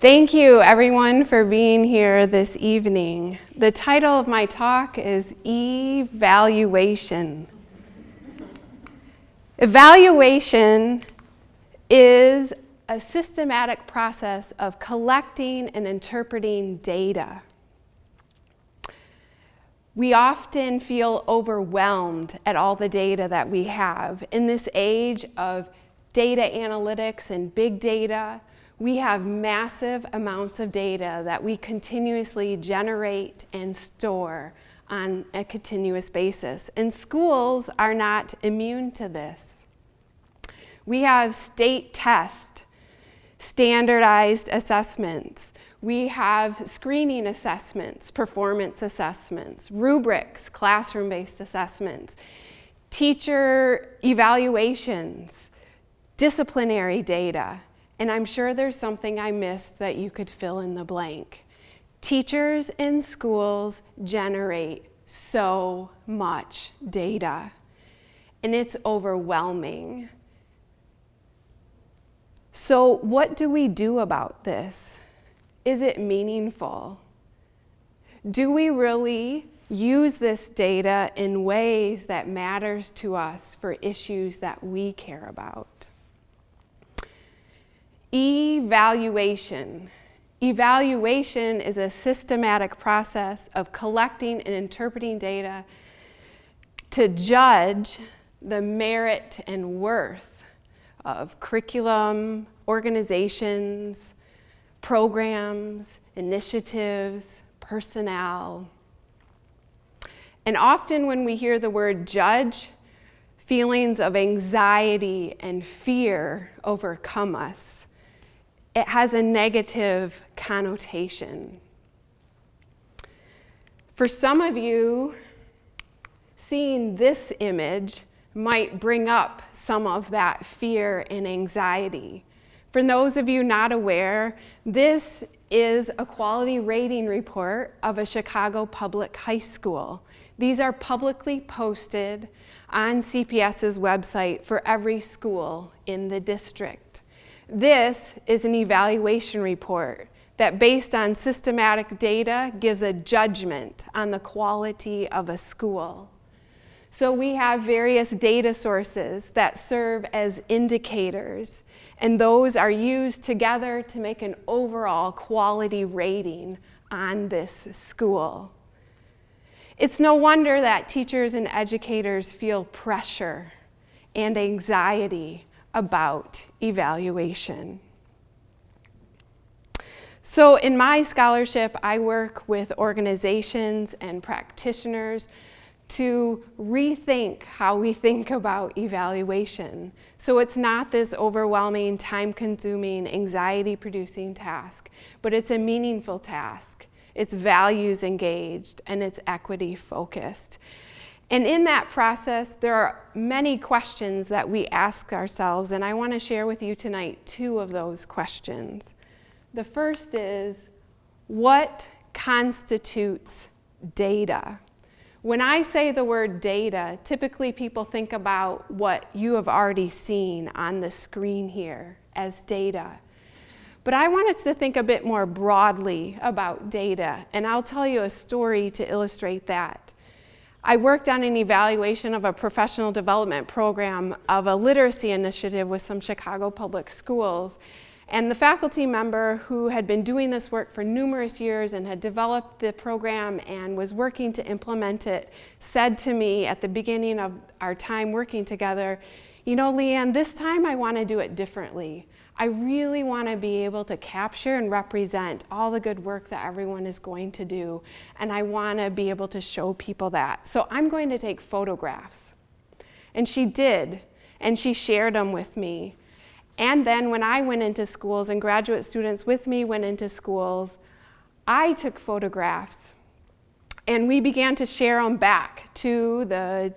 Thank you, everyone, for being here this evening. The title of my talk is Evaluation. Evaluation is a systematic process of collecting and interpreting data. We often feel overwhelmed at all the data that we have. In this age of data analytics and big data, we have massive amounts of data that we continuously generate and store on a continuous basis. And schools are not immune to this. We have state tests, standardized assessments. We have screening assessments, performance assessments, rubrics, classroom-based assessments, teacher evaluations, disciplinary data. And I'm sure there's something I missed that you could fill in the blank. Teachers in schools generate so much data, and it's overwhelming. So what do we do about this? Is it meaningful? Do we really use this data in ways that matters to us for issues that we care about? Evaluation. Evaluation is a systematic process of collecting and interpreting data to judge the merit and worth of curriculum, organizations, programs, initiatives, personnel. And often when we hear the word judge, feelings of anxiety and fear overcome us. It has a negative connotation. For some of you, seeing this image might bring up some of that fear and anxiety. For those of you not aware, this is a quality rating report of a Chicago public high school. These are publicly posted on CPS's website for every school in the district. This is an evaluation report that, based on systematic data, gives a judgment on the quality of a school. So we have various data sources that serve as indicators, and those are used together to make an overall quality rating on this school. It's no wonder that teachers and educators feel pressure and anxiety about evaluation. So in my scholarship, I work with organizations and practitioners to rethink how we think about evaluation. So it's not this overwhelming, time-consuming, anxiety-producing task, but it's a meaningful task. It's values engaged, and it's equity focused. And in that process, there are many questions that we ask ourselves, and I want to share with you tonight 2 of those questions. The first is, what constitutes data? When I say the word data, typically people think about what you have already seen on the screen here as data. But I want us to think a bit more broadly about data, and I'll tell you a story to illustrate that. I worked on an evaluation of a professional development program of a literacy initiative with some Chicago public schools. And the faculty member who had been doing this work for numerous years and had developed the program and was working to implement it said to me at the beginning of our time working together, "You know, Leanne, this time I want to do it differently. I really want to be able to capture and represent all the good work that everyone is going to do, and I want to be able to show people that. So I'm going to take photographs." And she did, and she shared them with me. And then when I went into schools and graduate students with me went into schools, I took photographs, and we began to share them back to the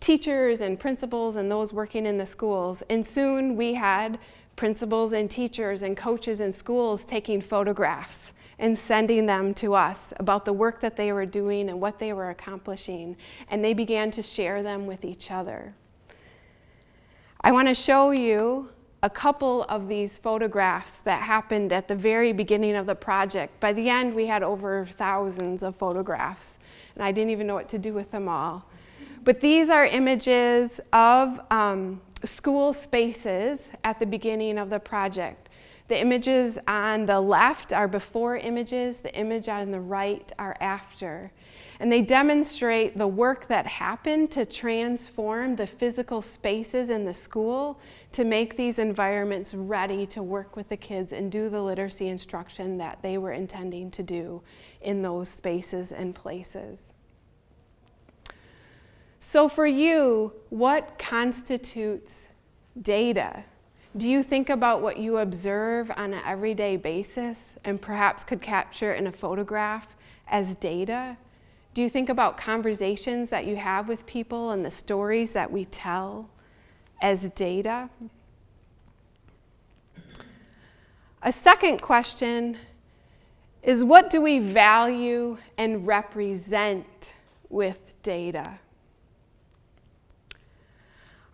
teachers and principals and those working in the schools. And soon we had principals and teachers and coaches in schools taking photographs and sending them to us about the work that they were doing and what they were accomplishing. And they began to share them with each other. I want to show you a couple of these photographs that happened at the very beginning of the project. By the end, we had over thousands of photographs, and I didn't even know what to do with them all. But these are images of school spaces at the beginning of the project. The images on the left are before images, the image on the right are after. And they demonstrate the work that happened to transform the physical spaces in the school to make these environments ready to work with the kids and do the literacy instruction that they were intending to do in those spaces and places. So for you, what constitutes data? Do you think about what you observe on an everyday basis and perhaps could capture in a photograph as data? Do you think about conversations that you have with people and the stories that we tell as data? A second question is, what do we value and represent with data?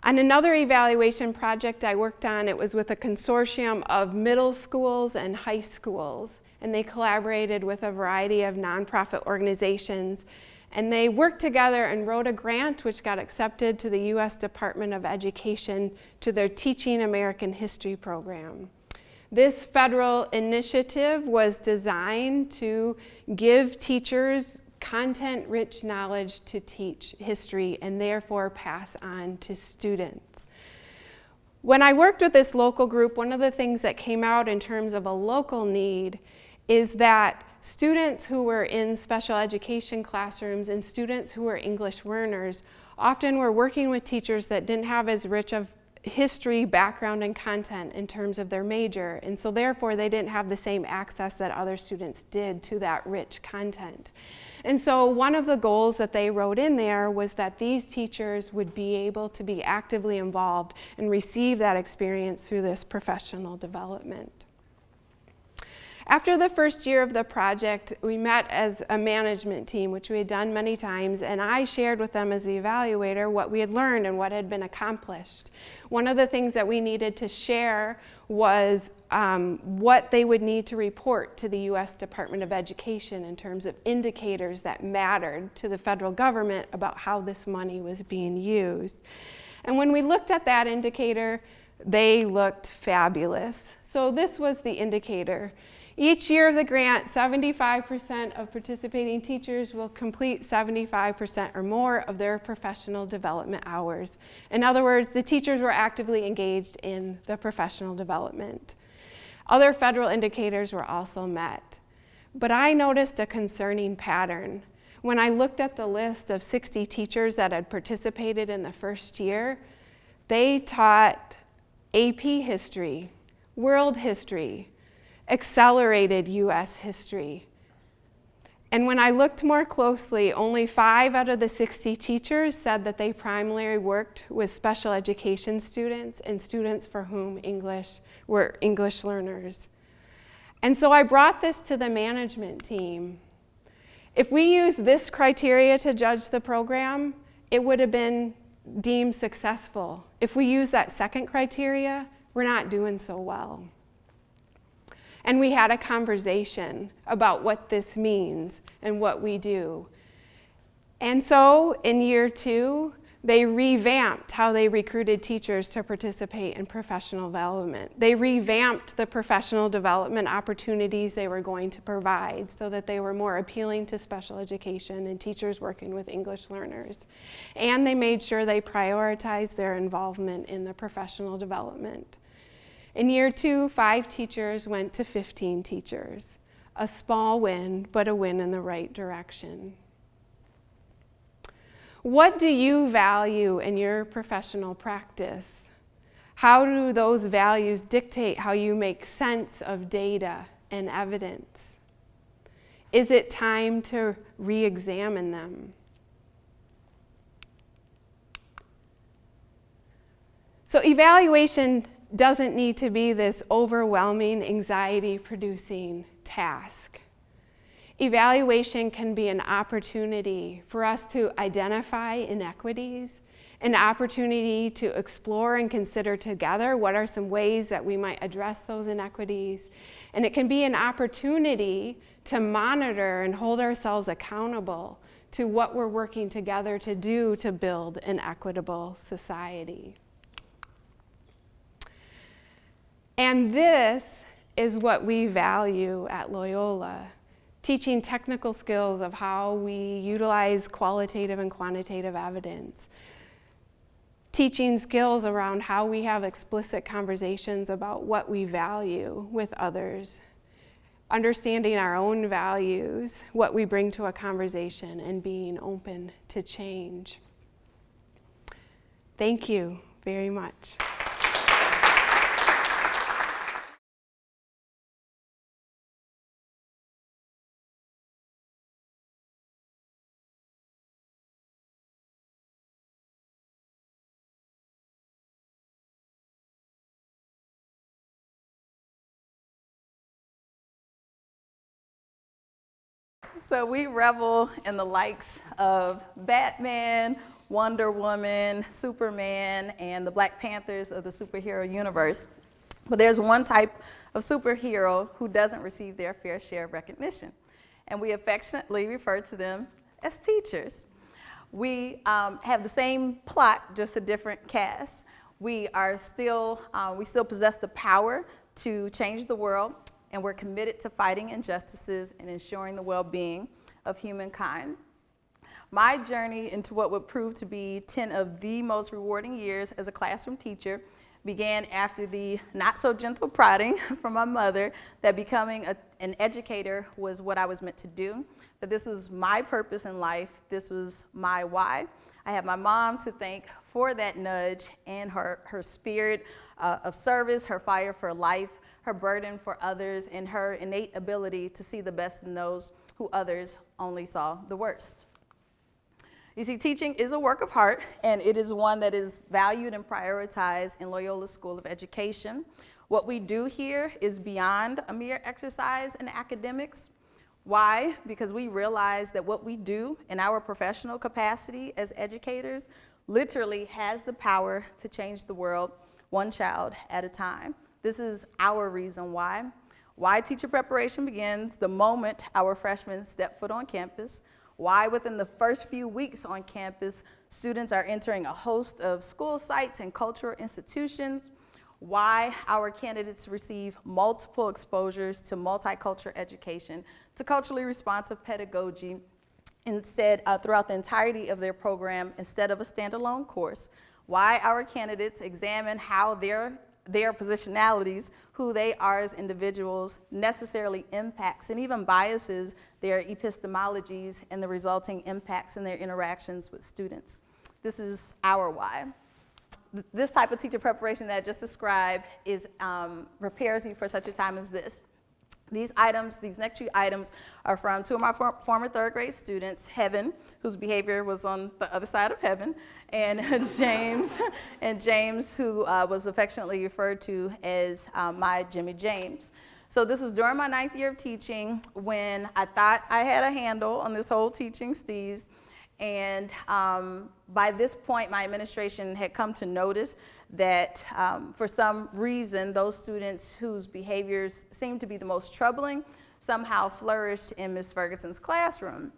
On another evaluation project I worked on, it was with a consortium of middle schools and high schools, and they collaborated with a variety of nonprofit organizations, and they worked together and wrote a grant which got accepted to the U.S. Department of Education to their Teaching American History program. This federal initiative was designed to give teachers content-rich knowledge to teach history and therefore pass on to students. When I worked with this local group, one of the things that came out in terms of a local need is that students who were in special education classrooms and students who were English learners often were working with teachers that didn't have as rich of history background and content in terms of their major, and so therefore they didn't have the same access that other students did to that rich content. And so one of the goals that they wrote in there was that these teachers would be able to be actively involved and receive that experience through this professional development. After the first year of the project, we met as a management team, which we had done many times, and I shared with them as the evaluator what we had learned and what had been accomplished. One of the things that we needed to share was what they would need to report to the U.S. Department of Education in terms of indicators that mattered to the federal government about how this money was being used. And when we looked at that indicator, they looked fabulous. So this was the indicator. Each year of the grant, 75% of participating teachers will complete 75% or more of their professional development hours. In other words, the teachers were actively engaged in the professional development. Other federal indicators were also met. But I noticed a concerning pattern. When I looked at the list of 60 teachers that had participated in the first year, they taught AP history, world history, accelerated U.S. history. And when I looked more closely, only 5 out of the 60 teachers said that they primarily worked with special education students and students for whom English were English learners. And so I brought this to the management team. If we use this criteria to judge the program, it would have been deemed successful. If we use that second criteria, we're not doing so well. And we had a conversation about what this means and what we do. And so in year 2, they revamped how they recruited teachers to participate in professional development. They revamped the professional development opportunities they were going to provide so that they were more appealing to special education and teachers working with English learners. And they made sure they prioritized their involvement in the professional development. In year 2, 5 teachers went to 15 teachers. A small win, but a win in the right direction. What do you value in your professional practice? How do those values dictate how you make sense of data and evidence? Is it time to re-examine them? So evaluation doesn't need to be this overwhelming, anxiety-producing task. Evaluation can be an opportunity for us to identify inequities an opportunity to explore and consider together what are some ways that we might address those inequities. And it can be an opportunity to monitor and hold ourselves accountable to what we're working together to do to build an equitable society. And this is what we value at Loyola, teaching technical skills of how we utilize qualitative and quantitative evidence, teaching skills around how we have explicit conversations about what we value with others, understanding our own values, what we bring to a conversation, and being open to change. Thank you very much. So we revel in the likes of Batman, Wonder Woman, Superman, and the Black Panthers of the superhero universe. But there's one type of superhero who doesn't receive their fair share of recognition, and we affectionately refer to them as teachers. We have the same plot, just a different cast. We still possess the power to change the world, and we're committed to fighting injustices and ensuring the well-being of humankind. My journey into what would prove to be 10 of the most rewarding years as a classroom teacher began after the not-so-gentle prodding from my mother that becoming an educator was what I was meant to do, that this was my purpose in life, this was my why. I have my mom to thank for that nudge and her spirit of service, her fire for life, her burden for others, and her innate ability to see the best in those who others only saw the worst. You see, teaching is a work of heart, and it is one that is valued and prioritized in Loyola School of Education. What we do here is beyond a mere exercise in academics. Why? Because we realize that what we do in our professional capacity as educators literally has the power to change the world one child at a time. This is our reason why. Why teacher preparation begins the moment our freshmen step foot on campus. Why within the first few weeks on campus, students are entering a host of school sites and cultural institutions. Why our candidates receive multiple exposures to multicultural education, to culturally responsive pedagogy, throughout the entirety of their program instead of a standalone course. Why our candidates examine how their positionalities, who they are as individuals, necessarily impacts and even biases their epistemologies and the resulting impacts in their interactions with students. This is our why. This type of teacher preparation that I just described prepares you for such a time as this. These next few items are from two of my former third grade students, Heaven, whose behavior was on the other side of heaven, and James, who was affectionately referred to as my Jimmy James. So this was during my 9th year of teaching when I thought I had a handle on this whole teaching steez. And by this point, my administration had come to notice that for some reason, those students whose behaviors seemed to be the most troubling somehow flourished in Ms. Ferguson's classroom.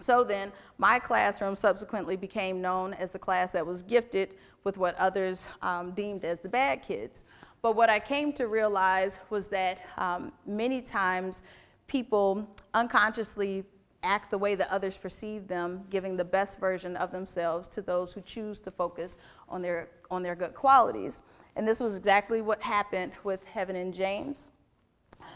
So then, my classroom subsequently became known as the class that was gifted with what others deemed as the bad kids. But what I came to realize was that many times people unconsciously act the way that others perceive them, giving the best version of themselves to those who choose to focus on their good qualities. And this was exactly what happened with Heaven and James.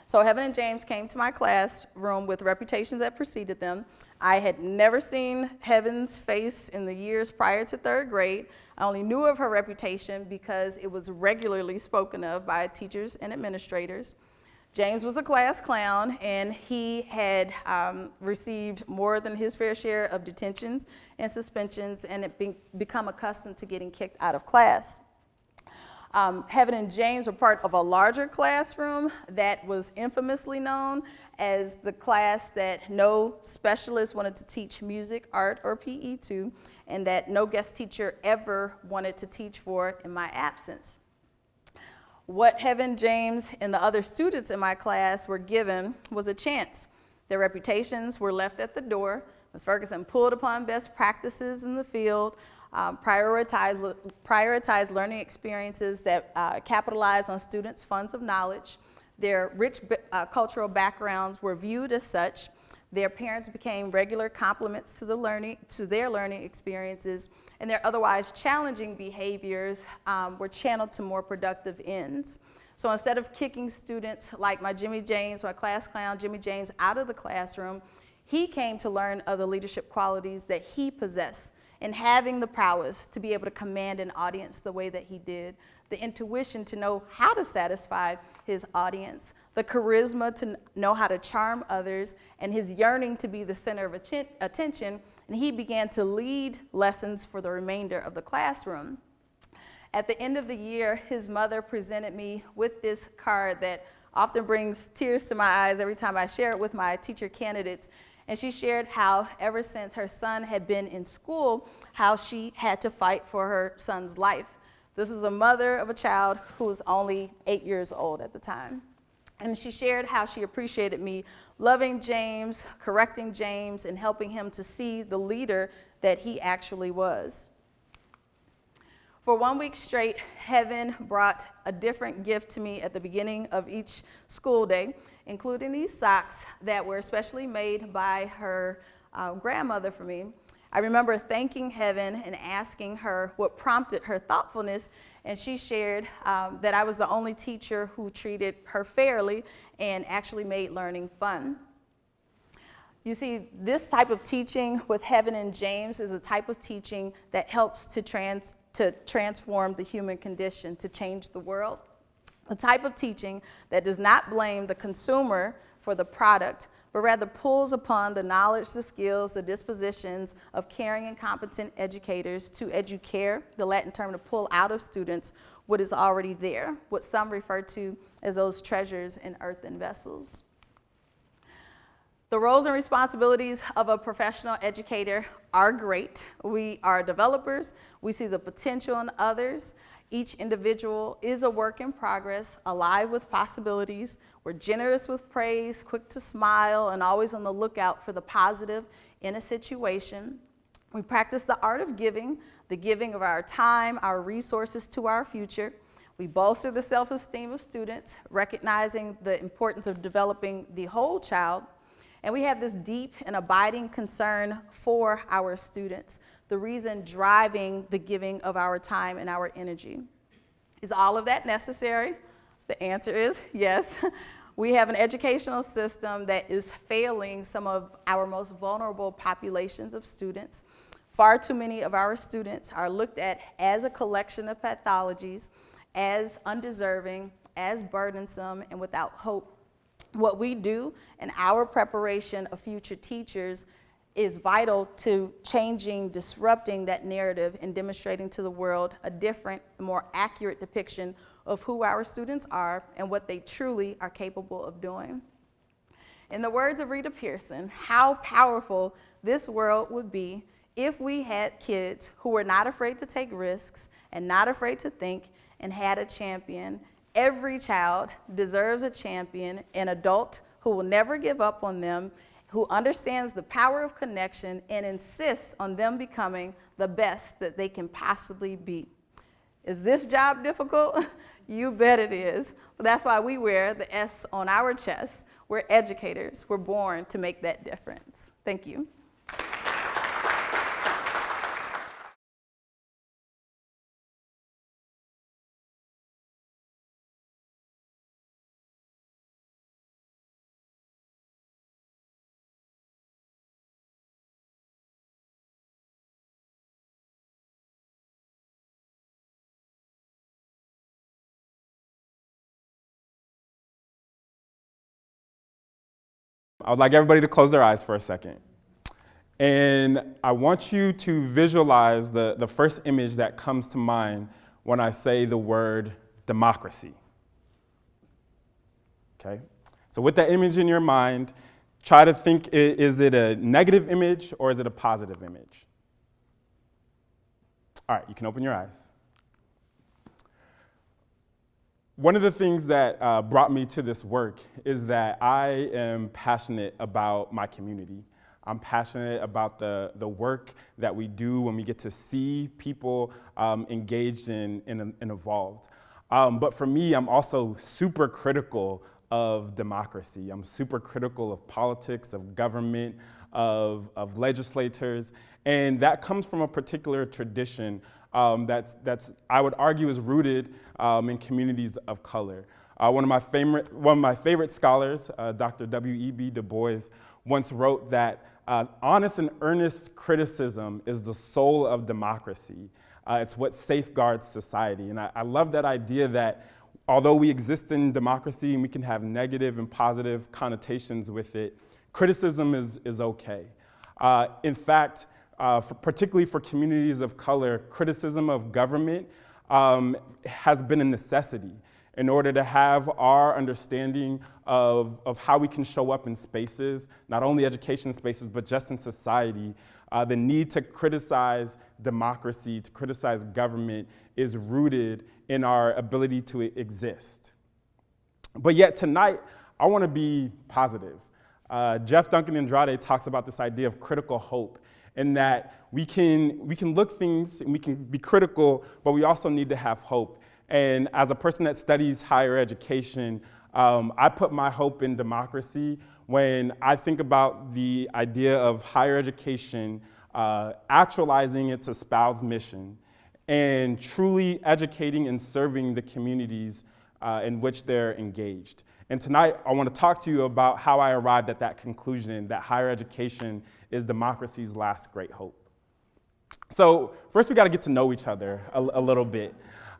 So Heaven and James came to my classroom with reputations that preceded them. I had never seen Heaven's face in the years prior to 3rd grade. I only knew of her reputation because it was regularly spoken of by teachers and administrators. James was a class clown, and he had received more than his fair share of detentions and suspensions and had become accustomed to getting kicked out of class. Heaven and James were part of a larger classroom that was infamously known as the class that no specialist wanted to teach music, art, or PE to, and that no guest teacher ever wanted to teach for in my absence. What Heaven, James, and the other students in my class were given was a chance. Their reputations were left at the door. Ms. Ferguson pulled upon best practices in the field, prioritized learning experiences that capitalize on students' funds of knowledge. Their rich cultural backgrounds were viewed as such. Their parents became regular complements to their learning experiences, and their otherwise challenging behaviors were channeled to more productive ends. So instead of kicking students like my class clown, Jimmy James, out of the classroom, he came to learn of the leadership qualities that he possessed, and having the prowess to be able to command an audience the way that he did, the intuition to know how to satisfy his audience, the charisma to know how to charm others, and his yearning to be the center of attention, and he began to lead lessons for the remainder of the classroom. At the end of the year, his mother presented me with this card that often brings tears to my eyes every time I share it with my teacher candidates. And she shared how ever since her son had been in school, how she had to fight for her son's life. This is a mother of a child who was only 8 years old at the time. And she shared how she appreciated me loving James, correcting James, and helping him to see the leader that he actually was. For 1 week straight, Heaven brought a different gift to me at the beginning of each school day, including these socks that were especially made by her grandmother for me. I remember thanking Heaven and asking her what prompted her thoughtfulness, and she shared that I was the only teacher who treated her fairly and actually made learning fun. You see, this type of teaching with Heaven and James is a type of teaching that helps to transform the human condition, to change the world. A type of teaching that does not blame the consumer for the product, but rather pulls upon the knowledge, the skills, the dispositions of caring and competent educators to educare, the Latin term to pull out of students what is already there, what some refer to as those treasures in earthen vessels. The roles and responsibilities of a professional educator are great. We are developers. We see the potential in others. Each individual is a work in progress, alive with possibilities. We're generous with praise, quick to smile, and always on the lookout for the positive in a situation. We practice the art of giving, the giving of our time, our resources to our future. We bolster the self-esteem of students, recognizing the importance of developing the whole child. And we have this deep and abiding concern for our students, the reason driving the giving of our time and our energy. Is all of that necessary? The answer is yes. We have an educational system that is failing some of our most vulnerable populations of students. Far too many of our students are looked at as a collection of pathologies, as undeserving, as burdensome, and without hope. What we do in our preparation of future teachers is vital to changing, disrupting that narrative and demonstrating to the world a different, more accurate depiction of who our students are and what they truly are capable of doing. In the words of Rita Pearson, how powerful this world would be if we had kids who were not afraid to take risks and not afraid to think and had a champion. Every child deserves a champion, an adult who will never give up on them, who understands the power of connection and insists on them becoming the best that they can possibly be. Is this job difficult? You bet it is. But that's why we wear the S on our chests. We're educators. We're born to make that difference. Thank you. I would like everybody to close their eyes for a second. And I want you to visualize the first image that comes to mind when I say the word democracy. Okay? So with that image in your mind, try to think, is it a negative image or is it a positive image? All right, you can open your eyes. One of the things that brought me to this work is that I am passionate about my community. I'm passionate about the work that we do when we get to see people engaged and involved. But for me, I'm also super critical of democracy. I'm super critical of politics, of government, of legislators, and that comes from a particular tradition that's I would argue is rooted in communities of color. One of my favorite scholars, Dr. W.E.B. Du Bois, once wrote that honest and earnest criticism is the soul of democracy. It's what safeguards society. And I love that idea that although we exist in democracy and we can have negative and positive connotations with it, criticism is okay. In fact, particularly for communities of color, criticism of government has been a necessity in order to have our understanding of how we can show up in spaces, not only education spaces, but just in society. The need to criticize democracy, to criticize government is rooted in our ability to exist. But yet tonight, I want to be positive. Jeff Duncan Andrade talks about this idea of critical hope, in that we can look things and we can be critical, but we also need to have hope. And as a person that studies higher education, I put my hope in democracy when I think about the idea of higher education actualizing its espoused mission and truly educating and serving the communities in which they're engaged. And tonight, I want to talk to you about how I arrived at that conclusion that higher education is democracy's last great hope. So first, we got to get to know each other a little bit.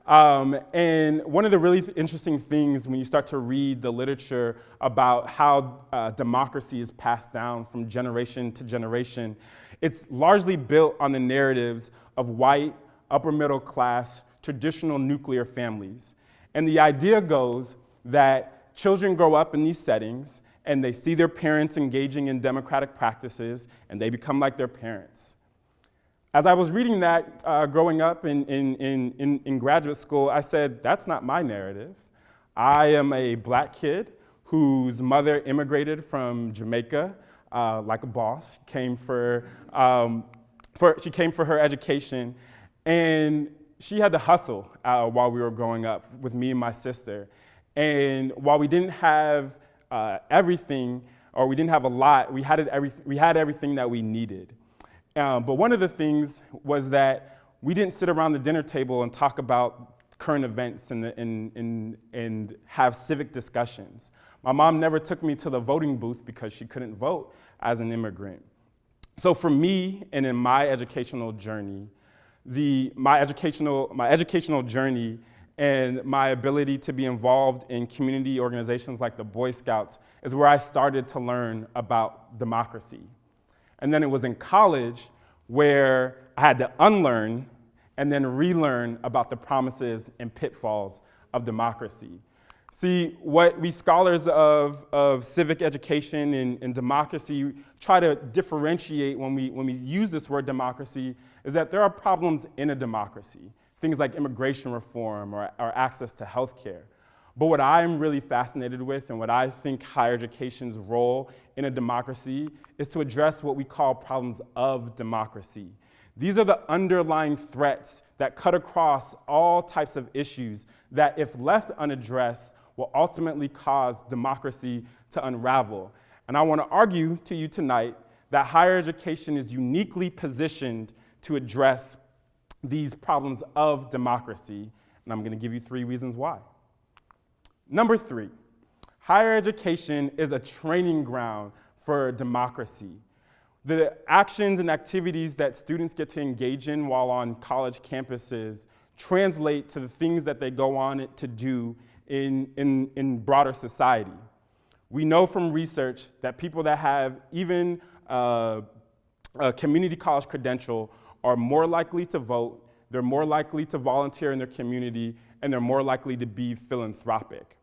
And one of the really interesting things when you start to read the literature about how democracy is passed down from generation to generation, it's largely built on the narratives of white, upper middle class, traditional nuclear families. And the idea goes that children grow up in these settings and they see their parents engaging in democratic practices and they become like their parents. As I was reading that growing up in graduate school, I said, that's not my narrative. I am a black kid whose mother immigrated from Jamaica like a boss. She came for her education, and she had to hustle while we were growing up with me and my sister. And while we didn't have everything, or we didn't have a lot, we had everything that we needed. But one of the things was that we didn't sit around the dinner table and talk about current events and have civic discussions. My mom never took me to the voting booth because she couldn't vote as an immigrant. So for me, and in my educational journey, my educational journey and my ability to be involved in community organizations like the Boy Scouts is where I started to learn about democracy. And then it was in college where I had to unlearn and then relearn about the promises and pitfalls of democracy. See, what we scholars of civic education and democracy try to differentiate when we use this word democracy is that there are problems in a democracy, things like immigration reform or access to healthcare. But what I'm really fascinated with and what I think higher education's role in a democracy is to address what we call problems of democracy. These are the underlying threats that cut across all types of issues that, if left unaddressed, will ultimately cause democracy to unravel. And I want to argue to you tonight that higher education is uniquely positioned to address these problems of democracy, and I'm going to give you 3 reasons why. Number 3, higher education is a training ground for democracy. The actions and activities that students get to engage in while on college campuses translate to the things that they go on to do in broader society. We know from research that people that have even a community college credential are more likely to vote, they're more likely to volunteer in their community, and they're more likely to be philanthropic.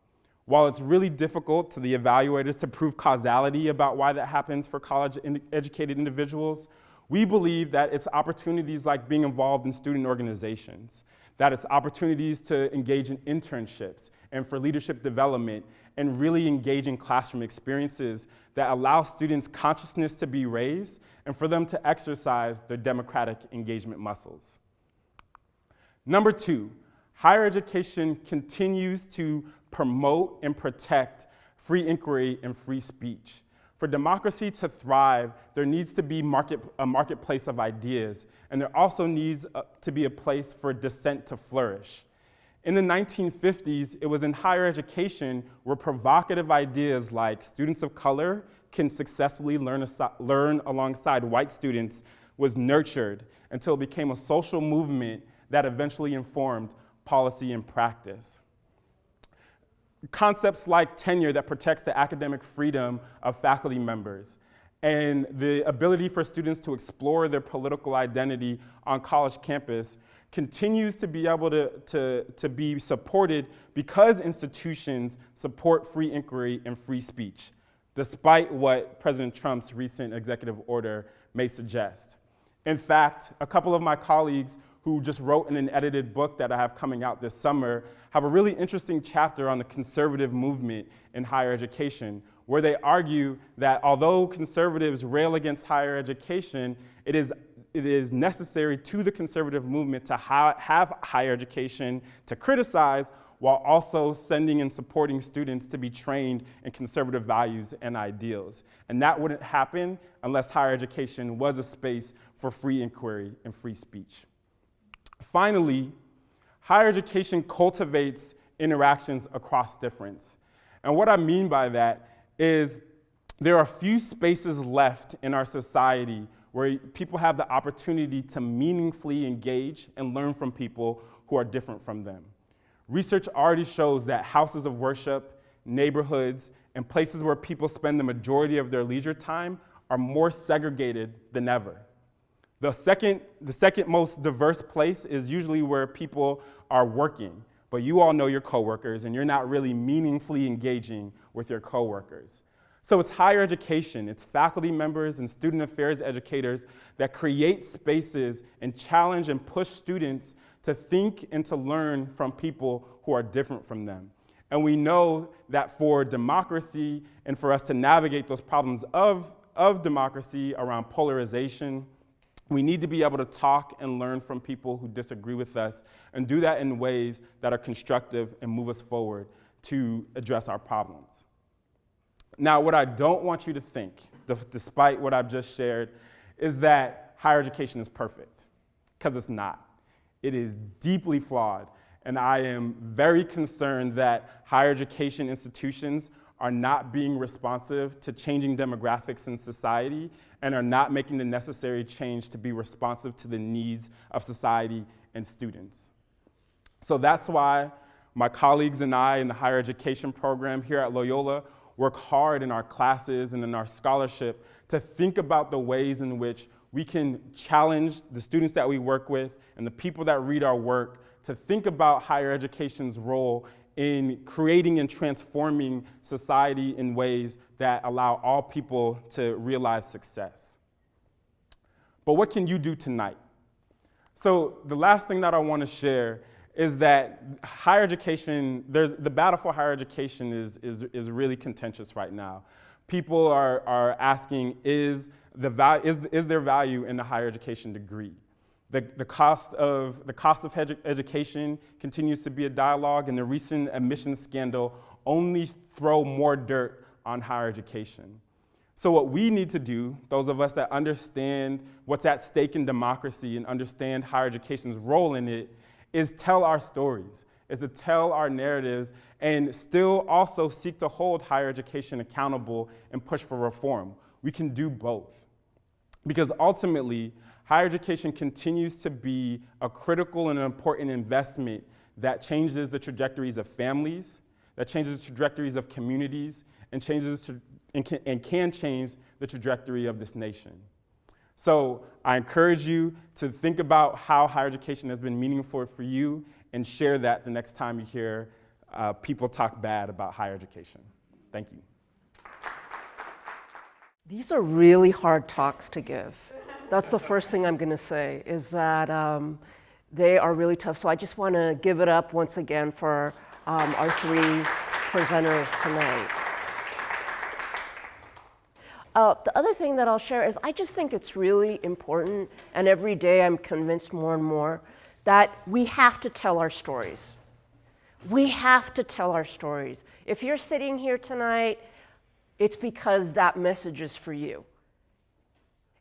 While it's really difficult to the evaluators to prove causality about why that happens for college-educated individuals, we believe that it's opportunities like being involved in student organizations, that it's opportunities to engage in internships and for leadership development and really engage in classroom experiences that allow students' consciousness to be raised and for them to exercise their democratic engagement muscles. Number two, higher education continues to promote and protect free inquiry and free speech. For democracy to thrive, there needs to be a marketplace of ideas, and there also needs to be a place for dissent to flourish. In the 1950s, it was in higher education where provocative ideas like students of color can successfully learn alongside white students was nurtured until it became a social movement that eventually informed policy and practice. Concepts like tenure that protects the academic freedom of faculty members and the ability for students to explore their political identity on college campus continues to be able to be supported because institutions support free inquiry and free speech, despite what President Trump's recent executive order may suggest. In fact, a couple of my colleagues who just wrote in an edited book that I have coming out this summer, have a really interesting chapter on the conservative movement in higher education, where they argue that although conservatives rail against higher education, it is necessary to the conservative movement to have higher education to criticize while also sending and supporting students to be trained in conservative values and ideals. And that wouldn't happen unless higher education was a space for free inquiry and free speech. Finally, higher education cultivates interactions across difference. And what I mean by that is there are few spaces left in our society where people have the opportunity to meaningfully engage and learn from people who are different from them. Research already shows that houses of worship, neighborhoods, and places where people spend the majority of their leisure time are more segregated than ever. The second most diverse place is usually where people are working, but you all know your coworkers and you're not really meaningfully engaging with your coworkers. So it's higher education, it's faculty members and student affairs educators that create spaces and challenge and push students to think and to learn from people who are different from them. And we know that for democracy and for us to navigate those problems of democracy around polarization, we need to be able to talk and learn from people who disagree with us and do that in ways that are constructive and move us forward to address our problems. Now, what I don't want you to think, despite what I've just shared, is that higher education is perfect, because it's not. It is deeply flawed, and I am very concerned that higher education institutions are not being responsive to changing demographics in society and are not making the necessary change to be responsive to the needs of society and students. So that's why my colleagues and I in the higher education program here at Loyola work hard in our classes and in our scholarship to think about the ways in which we can challenge the students that we work with and the people that read our work to think about higher education's role in creating and transforming society in ways that allow all people to realize success. But what can you do tonight? So the last thing that I want to share is that higher education, the battle for higher education is really contentious right now. People are asking, is there value in the higher education degree? The cost of education continues to be a dialogue, and the recent admissions scandal only throw more dirt on higher education. So what we need to do, those of us that understand what's at stake in democracy and understand higher education's role in it, is tell our stories, is to tell our narratives, and still also seek to hold higher education accountable and push for reform. We can do both. Because ultimately, higher education continues to be a critical and important investment that changes the trajectories of families, that changes the trajectories of communities, and can change the trajectory of this nation. So I encourage you to think about how higher education has been meaningful for you and share that the next time you hear people talk bad about higher education. Thank you. These are really hard talks to give. That's the first thing I'm going to say, is that they are really tough. So I just want to give it up once again for our three presenters tonight. The other thing that I'll share is I just think it's really important, and every day I'm convinced more and more, that we have to tell our stories. We have to tell our stories. If you're sitting here tonight, it's because that message is for you.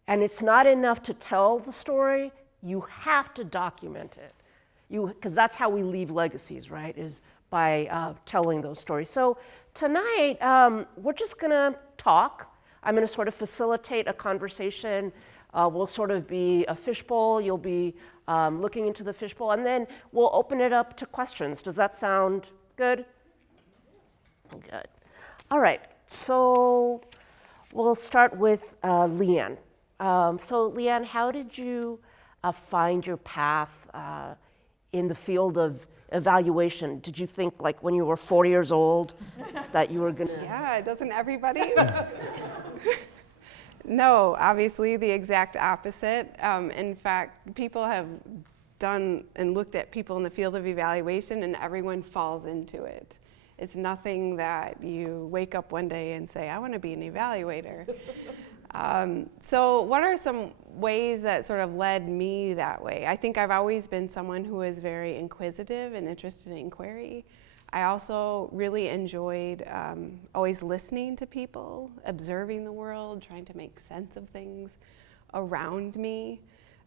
And it's not enough to tell the story, you have to document it. Because that's how we leave legacies, right, is by telling those stories. So tonight, we're just gonna talk. I'm gonna sort of facilitate a conversation. We'll sort of be a fishbowl, you'll be looking into the fishbowl, and then we'll open it up to questions. Does that sound good? Good. All right, so we'll start with Leanne. So Leanne, how did you find your path in the field of evaluation? Did you think, like, when you were 4 years old that you were gonna? Yeah, doesn't everybody? No, obviously the exact opposite. In fact, people have done and looked at people in the field of evaluation, and everyone falls into it. It's nothing that you wake up one day and say, I want to be an evaluator. So what are some ways that sort of led me that way? I think I've always been someone who is very inquisitive and interested in inquiry. I also really enjoyed always listening to people, observing the world, trying to make sense of things around me.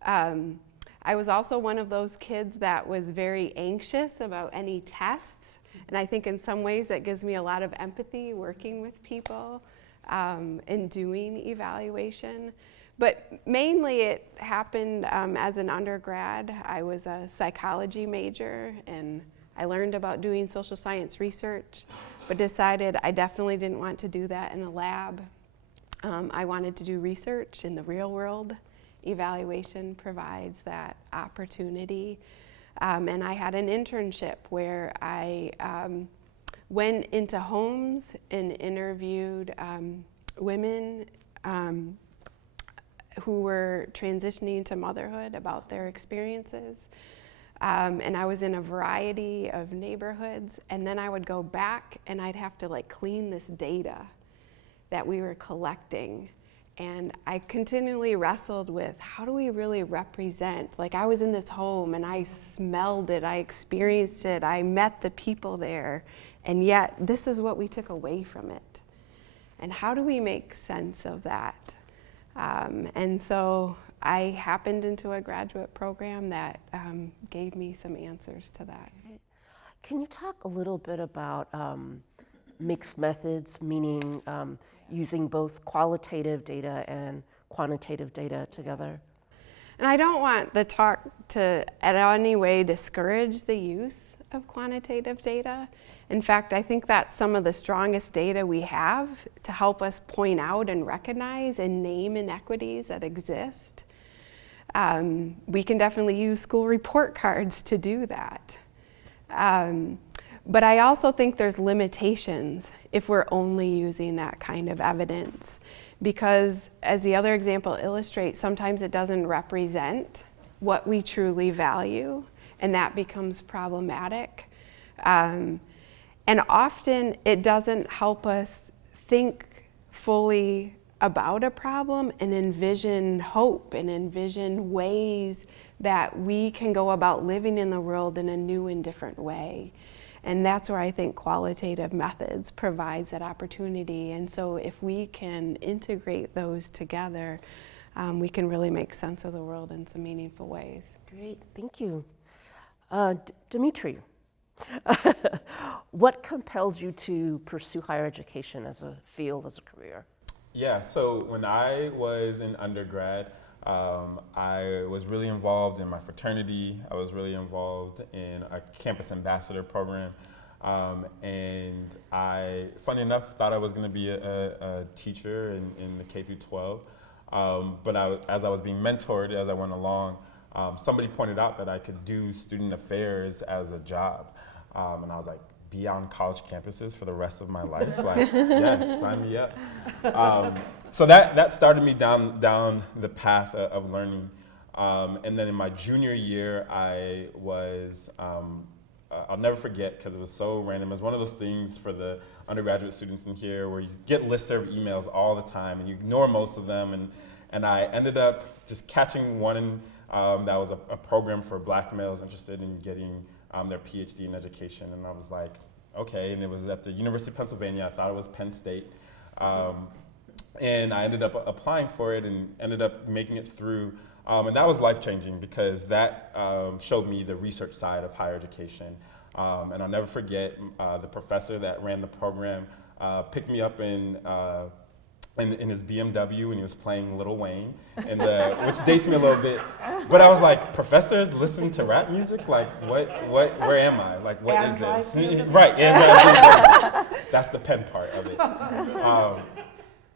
I was also one of those kids that was very anxious about any tests, and I think in some ways that gives me a lot of empathy working with people and doing evaluation. But mainly it happened as an undergrad. I was a psychology major, and I learned about doing social science research, but decided I definitely didn't want to do that in a lab. I wanted to do research in the real world. Evaluation provides that opportunity. And I had an internship where I went into homes and interviewed women who were transitioning to motherhood about their experiences. And I was in a variety of neighborhoods, and then I would go back and I'd have to clean this data that we were collecting. And I continually wrestled with, how do we really represent? I was in this home and I smelled it, I experienced it, I met the people there, and yet this is what we took away from it. And how do we make sense of that? And so I happened into a graduate program that gave me some answers to that. Can you talk a little bit about mixed methods, meaning using both qualitative data and quantitative data together? And I don't want the talk to in any way discourage the use of quantitative data. In fact, I think that's some of the strongest data we have to help us point out and recognize and name inequities that exist. We can definitely use school report cards to do that. But I also think there's limitations if we're only using that kind of evidence, because as the other example illustrates, sometimes it doesn't represent what we truly value, and that becomes problematic. And often it doesn't help us think fully about a problem and envision hope and envision ways that we can go about living in the world in a new and different way. And that's where I think qualitative methods provides that opportunity. And so if we can integrate those together, we can really make sense of the world in some meaningful ways. Great, thank you. Demetri, what compelled you to pursue higher education as a field, as a career? Yeah, so when I was in undergrad, I was really involved in my fraternity. I was really involved in a campus ambassador program. And I, funny enough, thought I was going to be a teacher in the K through 12. But as I was being mentored as I went along, somebody pointed out that I could do student affairs as a job. And I was like, be on college campuses for the rest of my life. Like, yes, sign me up. So that started me down the path of learning. And then in my junior year, I was, I'll never forget because it was so random. It was one of those things for the undergraduate students in here where you get listserv emails all the time and you ignore most of them. And I ended up just catching one that was a program for black males interested in getting their PhD in education. And I was like, okay, and it was at the University of Pennsylvania. I thought it was Penn State. And I ended up applying for it and ended up making it through. And that was life-changing because that showed me the research side of higher education. And I'll never forget the professor that ran the program picked me up in his BMW and he was playing Lil Wayne, which dates me a little bit. But I was like, professors listen to rap music? Like, where am I? Like, what is this? Right, and that's the pen part of it.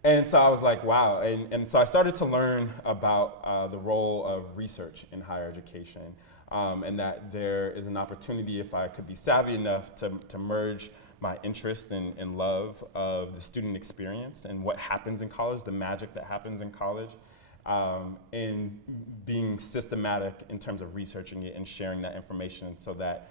And so I was like, wow. And so I started to learn about the role of research in higher education and that there is an opportunity, if I could be savvy enough, to merge my interest and love of the student experience and what happens in college, the magic that happens in college, and being systematic in terms of researching it and sharing that information so that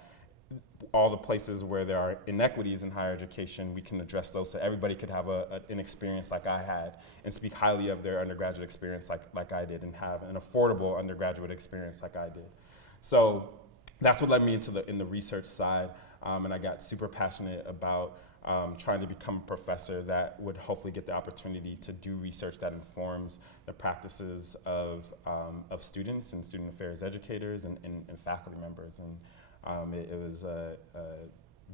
all the places where there are inequities in higher education, we can address those so everybody could have an experience like I had and speak highly of their undergraduate experience like I did and have an affordable undergraduate experience like I did. So that's what led me into the research side, and I got super passionate about trying to become a professor that would hopefully get the opportunity to do research that informs the practices of students and student affairs educators and faculty members. And it was a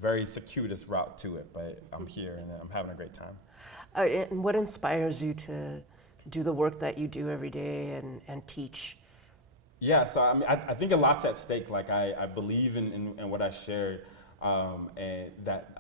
very circuitous route to it, but I'm here and I'm having a great time. And what inspires you to do the work that you do every day and teach? Yeah, so I mean, I think a lot's at stake. Like I believe in what I shared, and that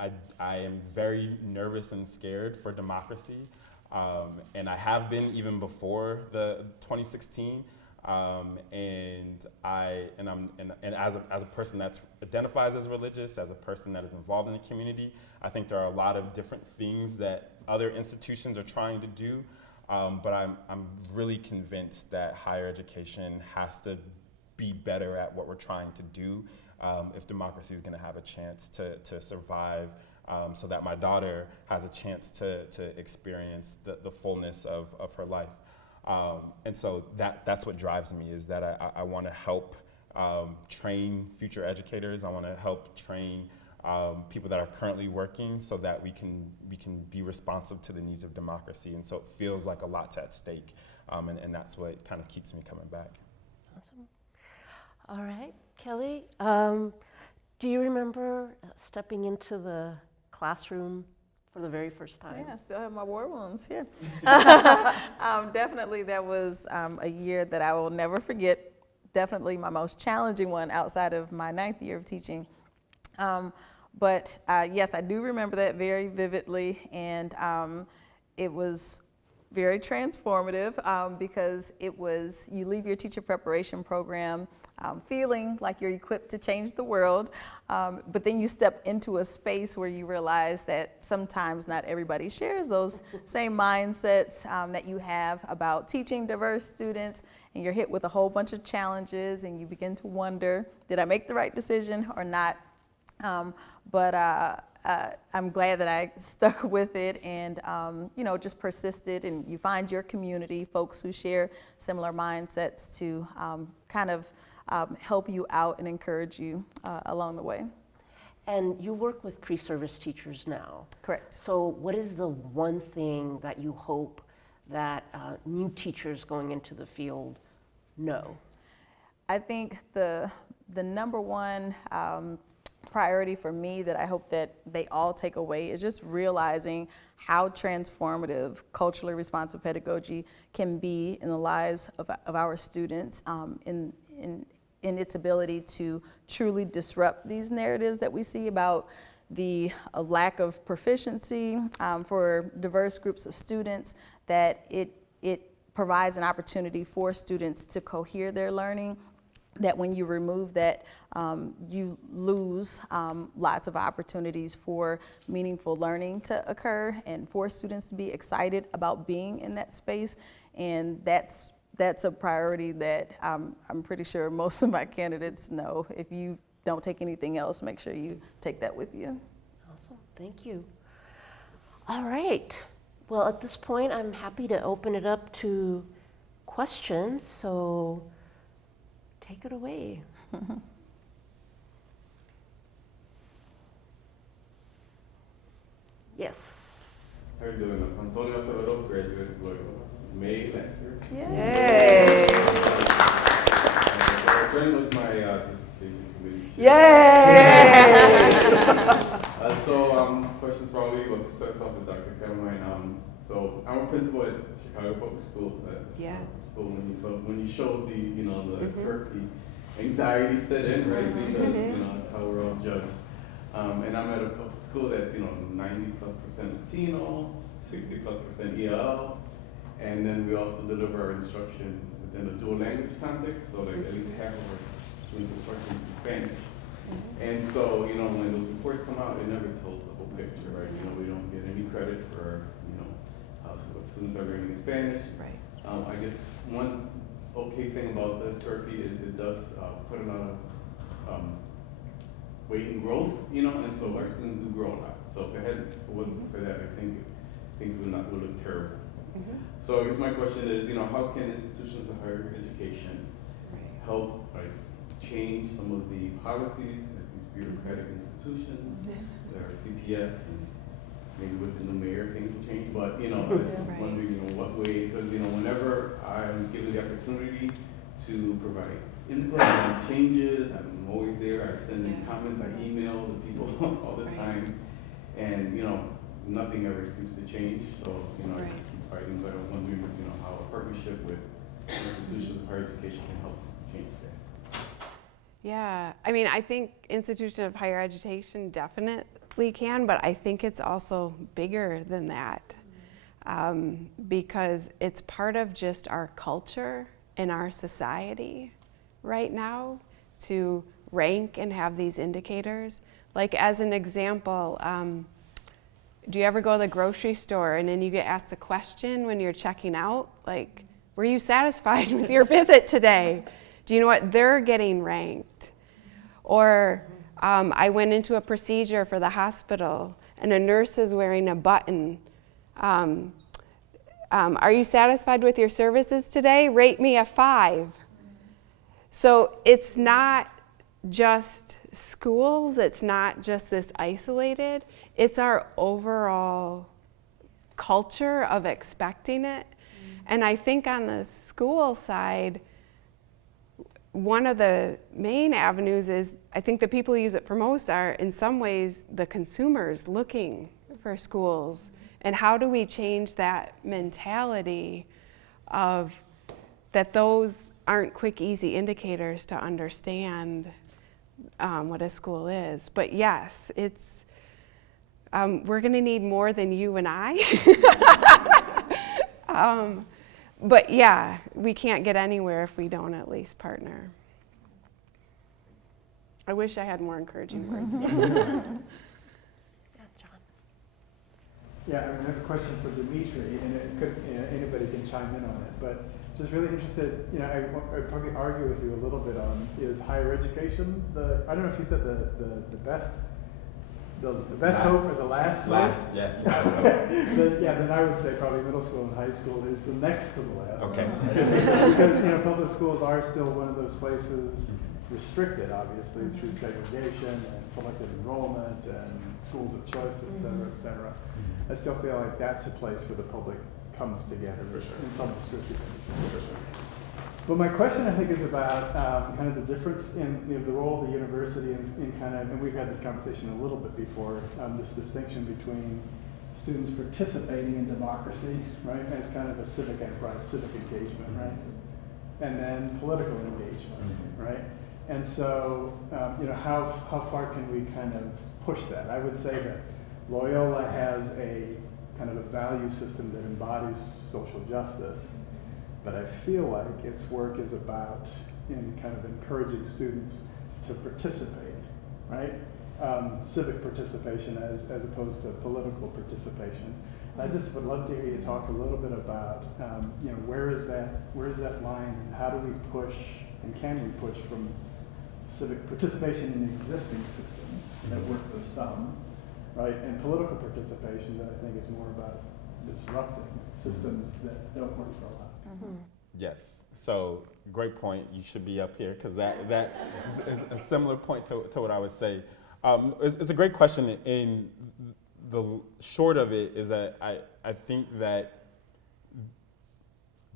I am very nervous and scared for democracy, and I have been even before the 2016. And as a person that identifies as religious, as a person that is involved in the community, I think there are a lot of different things that other institutions are trying to do, but I'm really convinced that higher education has to be better at what we're trying to do if democracy is going to have a chance to survive, so that my daughter has a chance to experience the fullness of her life. And so that's what drives me, is that I want to help train future educators. I want to help train people that are currently working so that we can be responsive to the needs of democracy. And so it feels like a lot's at stake, and that's what kind of keeps me coming back. Awesome. All right, Kelly, do you remember stepping into the classroom for the very first time? Yeah, I still have my war wounds here. Definitely that was a year that I will never forget. Definitely my most challenging one outside of my 9th year of teaching. But yes, I do remember that very vividly, and it was very transformative because it was, you leave your teacher preparation program feeling like you're equipped to change the world, but then you step into a space where you realize that sometimes not everybody shares those same mindsets that you have about teaching diverse students, and you're hit with a whole bunch of challenges and you begin to wonder, did I make the right decision or not? But I'm glad that I stuck with it and, just persisted, and you find your community, folks who share similar mindsets to kind of help you out and encourage you along the way. And you work with pre-service teachers now. Correct. So what is the one thing that you hope that new teachers going into the field know? I think the number one priority for me that I hope that they all take away is just realizing how transformative culturally responsive pedagogy can be in the lives of our students, in its ability to truly disrupt these narratives that we see about the lack of proficiency for diverse groups of students, that it provides an opportunity for students to cohere their learning, that when you remove that, you lose lots of opportunities for meaningful learning to occur and for students to be excited about being in that space. And that's a priority that I'm pretty sure most of my candidates know. If you don't take anything else, make sure you take that with you. Awesome, thank you. All right, well, at this point, I'm happy to open it up to questions, so take it away. Yes. How are you doing? I'm Antonio Salvador, graduated of Loyola, May last year. Yay! Jen was my dissertation committee. Yay! Questions for all of you. Well, starts off with Dr. Kallemeyn. So I'm a principal at Chicago Public Schools. School, when you showed the script, the anxiety set in, right? Because that's how we're all judged. And I'm at a public school that's 90+% Latino, 60+% EL, and then we also deliver our instruction within a dual language context. So like at least half of our students' instruction is in Spanish. And so when those reports come out, it never tells the whole picture, right? We don't get any credit for what students are learning in Spanish. Right. I guess one okay thing about this therapy is it does put a lot of weight in growth, and so our students do grow a lot. So if it wasn't for that, I think things would look terrible. So I guess my question is, how can institutions of higher education help change some of the policies at these bureaucratic institutions, that are CPS, and maybe with the new mayor things will change, but I'm wondering what ways, because whenever I'm given the opportunity to provide input on changes, I'm always there. I send in comments, I email the people all the time, and nothing ever seems to change. So I keep fighting, but I'm wondering how a partnership with institutions of higher education can help change that. Yeah, I mean, I think institution of higher education definitely can, but I think it's also bigger than that, because it's part of just our culture in our society right now to rank and have these indicators. Like as an example, do you ever go to the grocery store and then you get asked a question when you're checking out? Like, were you satisfied with your visit today? Do you know what? They're getting ranked. Or I went into a procedure for the hospital and a nurse is wearing a button. Are you satisfied with your services today? Rate me a 5. So it's not just schools, it's not just this isolated, it's our overall culture of expecting it. And I think on the school side, one of the main avenues is, I think the people who use it for most are in some ways the consumers looking for schools. And how do we change that mentality of that those aren't quick, easy indicators to understand what a school is. But yes, it's we're going to need more than you and I. But yeah, we can't get anywhere if we don't at least partner. I wish I had more encouraging words. Yeah, I have a question for Demetri, and it could, anybody can chime in on it, but just really interested, I'd probably argue with you a little bit on, is higher education I don't know if you said the best hope or the last hope? Last, yes, last hope. Yeah, then I would say probably middle school and high school is the next to the last. Okay. Because, public schools are still one of those places restricted, obviously, through segregation and selective enrollment and schools of choice, et cetera, et cetera. I still feel like that's a place where the public comes together in some restricted ways. But my question, I think, is about kind of the difference in the role of the university in kind of, and we've had this conversation a little bit before, this distinction between students participating in democracy, right, as kind of a civic enterprise, civic engagement, right, and then political engagement, right? And so, how far can we kind of push that? I would say that Loyola has a kind of a value system that embodies social justice, but I feel like its work is about in kind of encouraging students to participate, right? Civic participation as opposed to political participation. I just would love to hear you talk a little bit about, where is that line, and how do we push, and can we push from civic participation in existing systems that work for some, right, and political participation that I think is more about disrupting systems that don't work for a lot. Mm-hmm. Yes. So great point. You should be up here because that is a similar point to what I would say. It's a great question. In the short of it is that I think that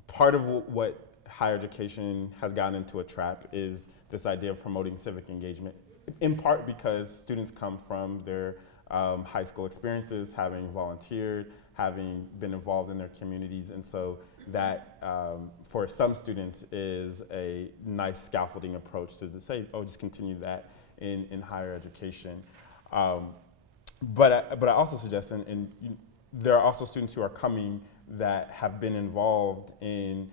part of what higher education has gotten into a trap is this idea of promoting civic engagement, in part because students come from their high school experiences, having volunteered, having been involved in their communities, and so that for some students is a nice scaffolding approach to say, oh, just continue that in higher education. But I also suggest, and there are also students who are coming that have been involved in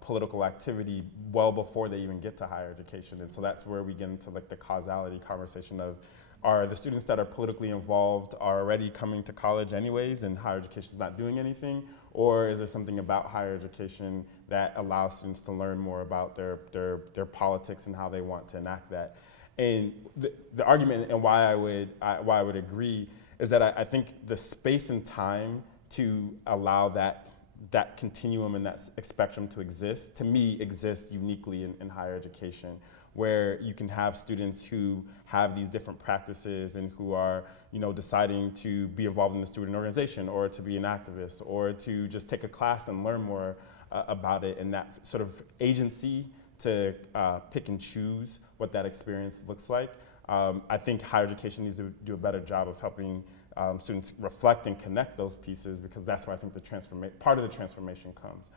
political activity well before they even get to higher education. And so that's where we get into like the causality conversation of, are the students that are politically involved are already coming to college anyways and higher education is not doing anything? Or is there something about higher education that allows students to learn more about their politics and how they want to enact that? And the argument and why I would agree is that I think the space and time to allow that continuum and that spectrum to exist, to me, exists uniquely in higher education, where you can have students who have these different practices and who are, deciding to be involved in the student organization or to be an activist or to just take a class and learn more about it, and that sort of agency to pick and choose what that experience looks like. I think higher education needs to do a better job of helping students reflect and connect those pieces, because that's where I think part of the transformation comes.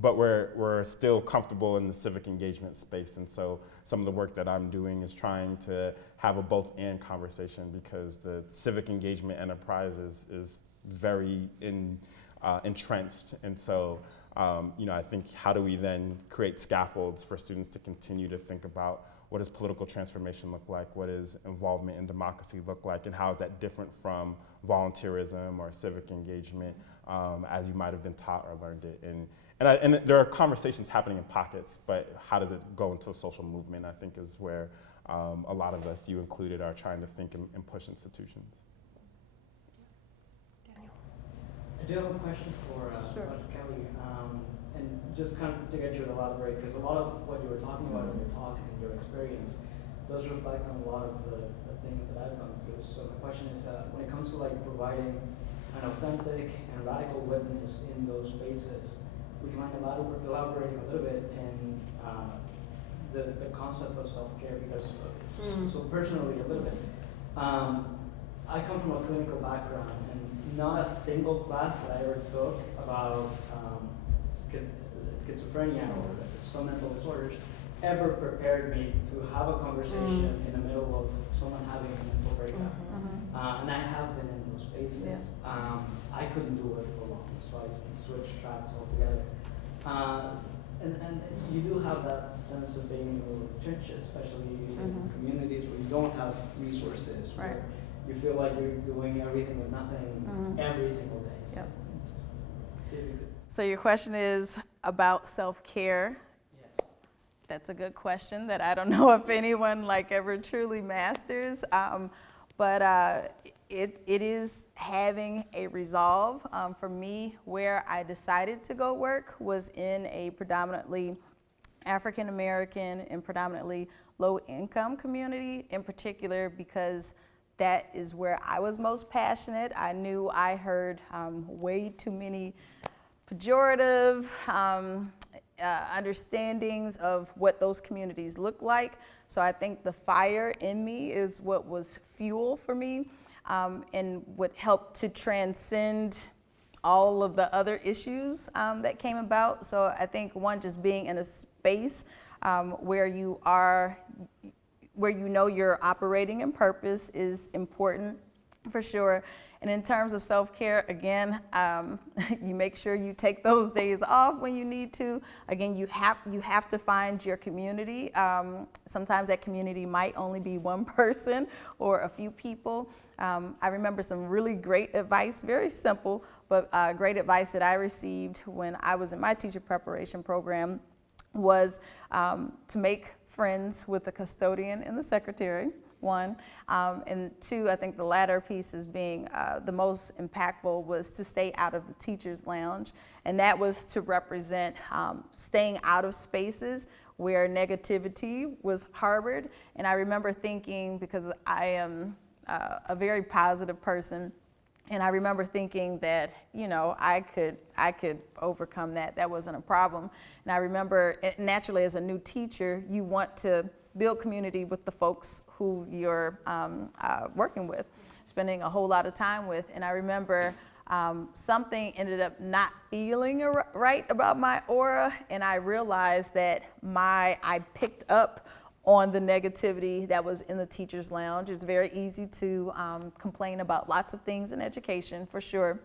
But we're still comfortable in the civic engagement space, and so some of the work that I'm doing is trying to have a both and conversation, because the civic engagement enterprise is very entrenched, and so I think how do we then create scaffolds for students to continue to think about what does political transformation look like, what does involvement in democracy look like, and how is that different from volunteerism or civic engagement as you might have been taught or learned it. And there are conversations happening in pockets, but how does it go into a social movement, I think is where a lot of us, you included, are trying to think and push institutions. I do have a question for Dr. Kelly, and just kind of to get you to elaborate, because a lot of what you were talking about in your talk and your experience does reflect on a lot of the things that I've gone through. So my question is, when it comes to like providing an authentic and radical witness in those spaces, would you mind elaborating a little bit in the concept of self-care? Because so personally, a little bit, I come from a clinical background, and not a single class that I ever took about schizophrenia or some mental disorders ever prepared me to have a conversation in the middle of someone having a mental breakdown. And I have been in those spaces. Yeah. I couldn't do it for long, so I switched tracks altogether. And you do have that sense of being in the trenches, especially in communities where you don't have resources, right, where you feel like you're doing everything with nothing every single day. So yep. Just see if you could. So your question is about self-care. Yes. That's a good question that I don't know if anyone ever truly masters, but it is having a resolve. For me, where I decided to go work was in a predominantly African American and predominantly low-income community, in particular because that is where I was most passionate. I knew I heard way too many pejorative understandings of what those communities look like. So I think the fire in me is what was fuel for me, and what helped to transcend all of the other issues that came about. So I think one, just being in a space where you know you're operating in purpose is important. for sure. And in terms of self-care, again, you make sure you take those days off when you need to. Again, you have to find your community. Sometimes that community might only be one person or a few people. I remember some really great advice, very simple, but great advice that I received when I was in my teacher preparation program was to make friends with the custodian and the secretary. One, and two, I think the latter piece as being the most impactful was to stay out of the teacher's lounge, and that was to represent staying out of spaces where negativity was harbored. And I remember thinking, because I am a very positive person, and I remember thinking that, you know, I could overcome that. That wasn't a problem. And I remember, naturally, as a new teacher, you want to build community with the folks who you're working with, spending a whole lot of time with. And I remember something ended up not feeling right about my aura, and I realized that I picked up on the negativity that was in the teacher's lounge. It's very easy to complain about lots of things in education, for sure.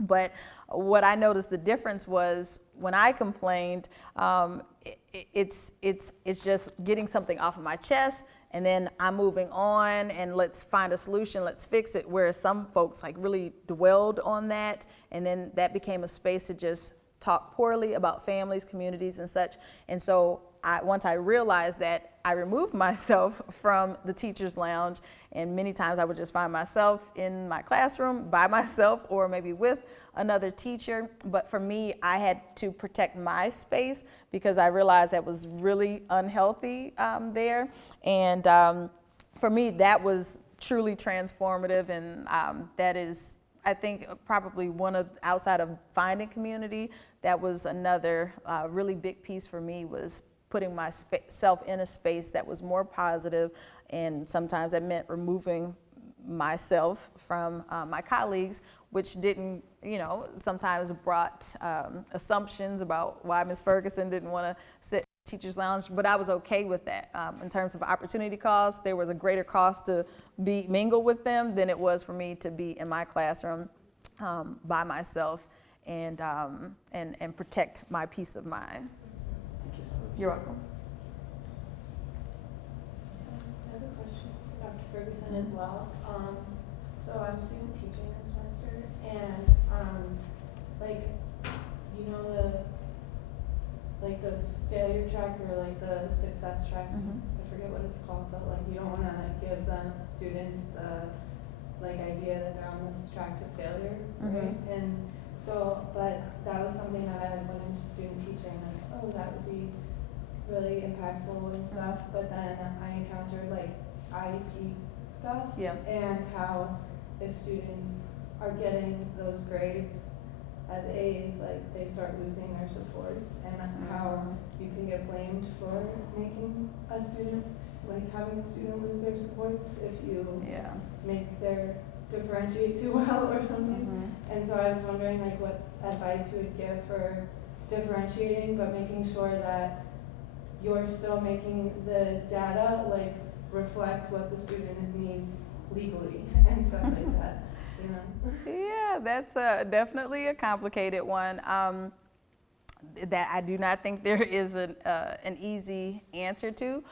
But what I noticed the difference was when I complained, it's just getting something off of my chest, and then I'm moving on, and let's find a solution, let's fix it. Whereas some folks like really dwelled on that, and then that became a space to just talk poorly about families, communities, and such. And so once I realized that, I removed myself from the teacher's lounge, and many times I would just find myself in my classroom by myself or maybe with another teacher. But for me, I had to protect my space because I realized that was really unhealthy there. And for me, that was truly transformative, and that is, I think, probably one of, outside of finding community, that was another really big piece for me, was putting myself in a space that was more positive, and sometimes that meant removing myself from my colleagues, which didn't, you know, sometimes brought assumptions about why Ms. Ferguson didn't want to sit in the teacher's lounge, but I was okay with that. In terms of opportunity cost, there was a greater cost to mingle with them than it was for me to be in my classroom by myself and protect my peace of mind. You're welcome. I have a question for Dr. Ferguson as well. So I'm student teaching this semester, and like, you know, the failure track or like the success track. I forget what it's called, but like you don't want to give them students the like idea that they're on this track to failure, right? And so, but that was something that I went into student teaching, like, oh, that would be really impactful and stuff. But then I encountered like IEP stuff, and how if students are getting those grades as A's, like they start losing their supports, and how you can get blamed for making a student, like having a student lose their supports if you make their differentiate too well or something. And so I was wondering like what advice you would give for differentiating but making sure that you're still making the data like reflect what the student needs legally and stuff like that, you know? Yeah, that's definitely a complicated one. That I do not think there is an easy answer to.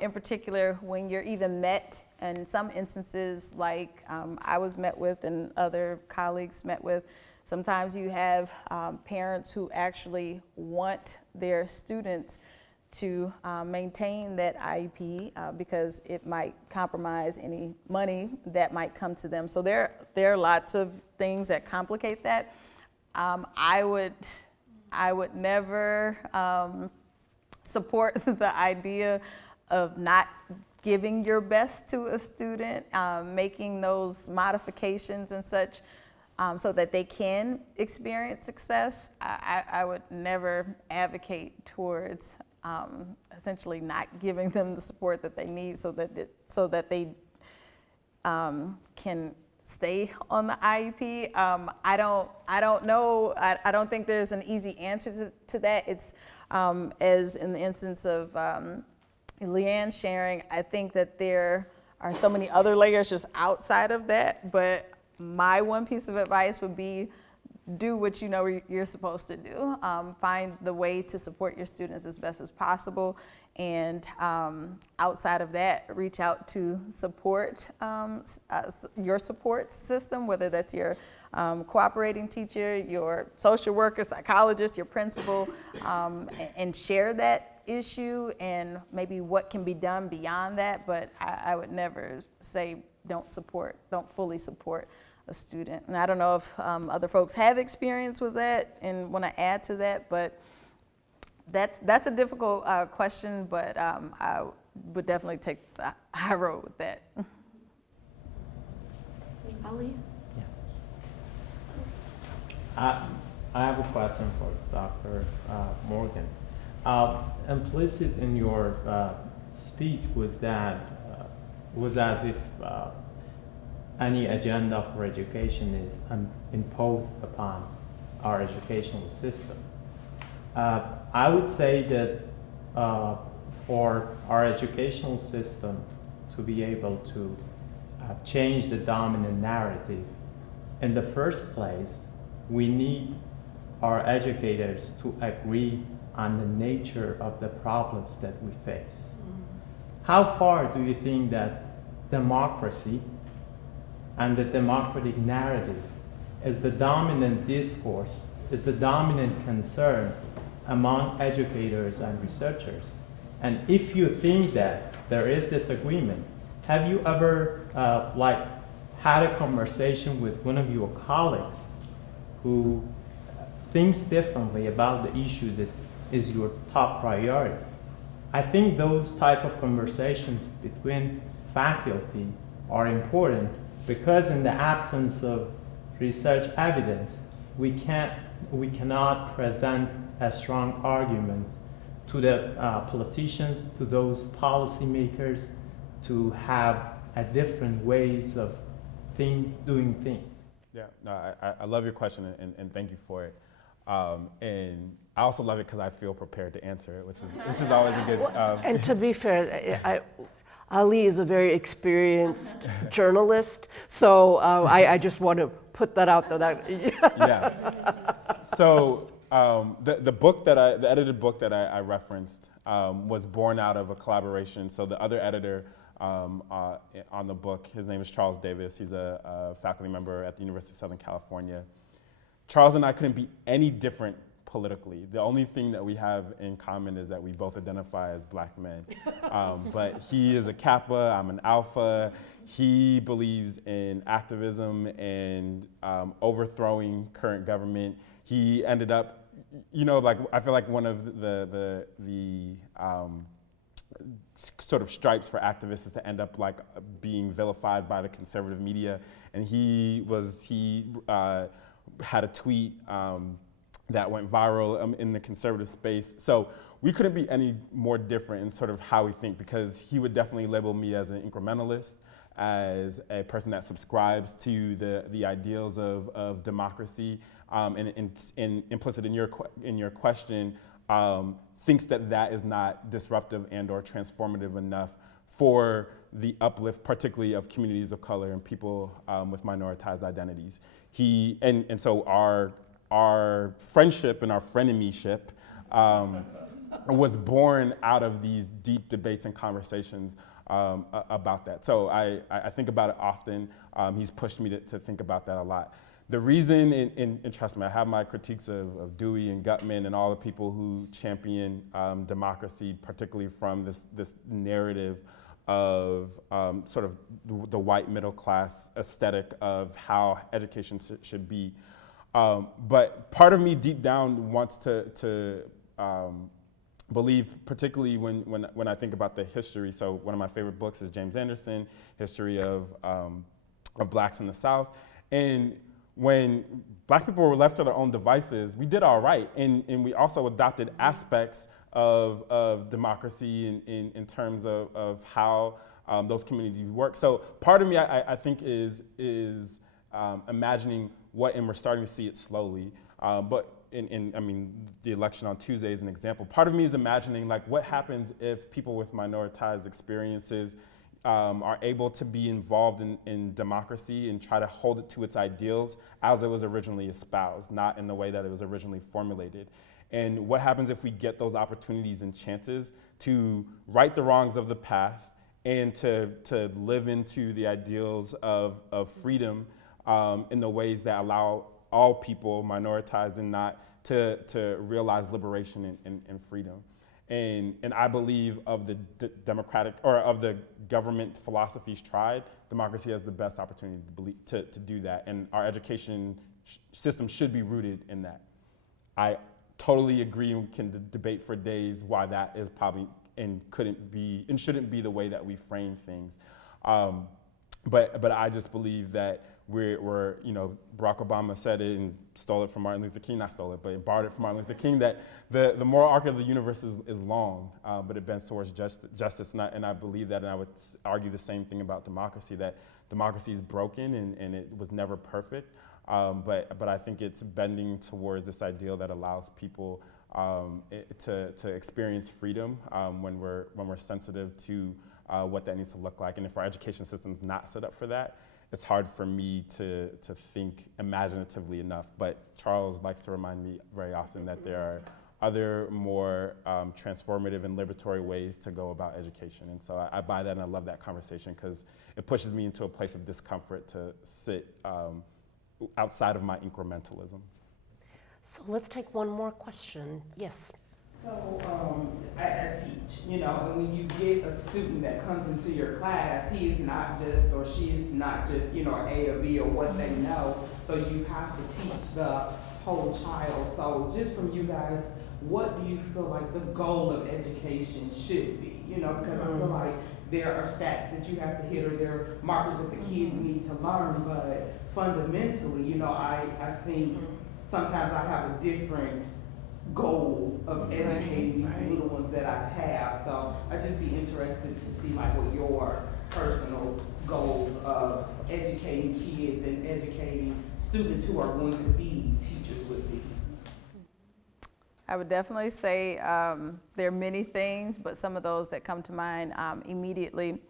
In particular, when you're even met, in some instances, like I was met with and other colleagues met with, sometimes you have parents who actually want their students to maintain that IEP because it might compromise any money that might come to them. So there are lots of things that complicate that. I would never support the idea of not giving your best to a student, making those modifications and such so that they can experience success. I would never advocate towards essentially not giving them the support that they need so that they can stay on the IEP. I don't know. I don't think there's an easy answer to that. It's as in the instance of Leanne sharing, I think that there are so many other layers just outside of that. But my one piece of advice would be, do what you know you're supposed to do. Find the way to support your students as best as possible. And outside of that, reach out to support your support system, whether that's your cooperating teacher, your social worker, psychologist, your principal, and share that issue and maybe what can be done beyond that. But I would never say don't fully support a student. And I don't know if other folks have experience with that and want to add to that, but that's a difficult question, but I would definitely take the high road with that. Ali? I have a question for Dr. Morgan. Implicit in your speech was as if any agenda for education is imposed upon our educational system. I would say that for our educational system to be able to change the dominant narrative, in the first place, we need our educators to agree on the nature of the problems that we face. How far do you think that democracy and the democratic narrative is the dominant discourse, is the dominant concern among educators and researchers? And if you think that there is disagreement, have you ever had a conversation with one of your colleagues who thinks differently about the issue that is your top priority? I think those type of conversations between faculty are important because in the absence of research evidence, we cannot present a strong argument to the politicians, to those policymakers, to have a different ways of doing things. Yeah, no, I love your question and thank you for it. And I also love it because I feel prepared to answer it, which is always a good. And to be fair, Ali is a very experienced journalist, so I just want to put that out there. Yeah. So the edited book that I referenced was born out of a collaboration. So the other editor on the book, his name is Charles Davis. He's a faculty member at the University of Southern California. Charles and I couldn't be any different politically. The only thing that we have in common is that we both identify as Black men. But he is a Kappa, I'm an Alpha. He believes in activism and overthrowing current government. He ended up, I feel like one of the sort of stripes for activists is to end up being vilified by the conservative media. And he had a tweet that went viral in the conservative space. So we couldn't be any more different in sort of how we think, because he would definitely label me as an incrementalist, as a person that subscribes to the ideals of democracy, and implicit in your question, thinks that is not disruptive and or transformative enough for the uplift, particularly of communities of color and people with minoritized identities. And so our friendship and our frenemyship was born out of these deep debates and conversations about that. So I think about it often. He's pushed me to think about that a lot. The reason, and trust me, I have my critiques of Dewey and Gutman and all the people who champion democracy, particularly from this narrative of sort of the white middle class aesthetic of how education should be. But part of me deep down wants to believe, particularly when I think about the history. So one of my favorite books is James Anderson, History of Blacks in the South. And when Black people were left to their own devices, we did all right. And we also adopted aspects of democracy in terms of how those communities work. So part of me, I think, is imagining and we're starting to see it slowly, but the election on Tuesday is an example. Part of me is imagining what happens if people with minoritized experiences are able to be involved in democracy and try to hold it to its ideals as it was originally espoused, not in the way that it was originally formulated. And what happens if we get those opportunities and chances to right the wrongs of the past and to live into the ideals of freedom in the ways that allow all people, minoritized and not, to realize liberation and freedom. And I believe of the democratic, or of the government philosophies tried, democracy has the best opportunity to do that. And our education system should be rooted in that. I totally agree, and we can debate for days why that is probably and couldn't be and shouldn't be the way that we frame things. But I just believe that we're, you know, Barack Obama said it and stole it from Martin Luther King, not stole it, but borrowed it from Martin Luther King, that the moral arc of the universe is long, but it bends towards justice. And I believe that, and I would argue the same thing about democracy, that democracy is broken and it was never perfect. But I think it's bending towards this ideal that allows people to experience freedom when we're sensitive to what that needs to look like. And if our education system's not set up for that, it's hard for me to think imaginatively enough. But Charles likes to remind me very often that there are other more transformative and liberatory ways to go about education. And so I buy that, and I love that conversation because it pushes me into a place of discomfort to sit outside of my incrementalism. So let's take one more question. Yes. So I teach, you know, and when you get a student that comes into your class, he is not just, or she is not just, you know, A or B or what they know. So you have to teach the whole child. So just from you guys, what do you feel like the goal of education should be? You know, because I feel like there are stats that you have to hit, or there are markers that the kids need to learn, but fundamentally, you know, I think sometimes I have a different goal of educating these little ones that I have. So I'd just be interested to see like what your personal goals of educating kids and educating students who are going to be teachers would be. I would definitely say there are many things, but some of those that come to mind immediately.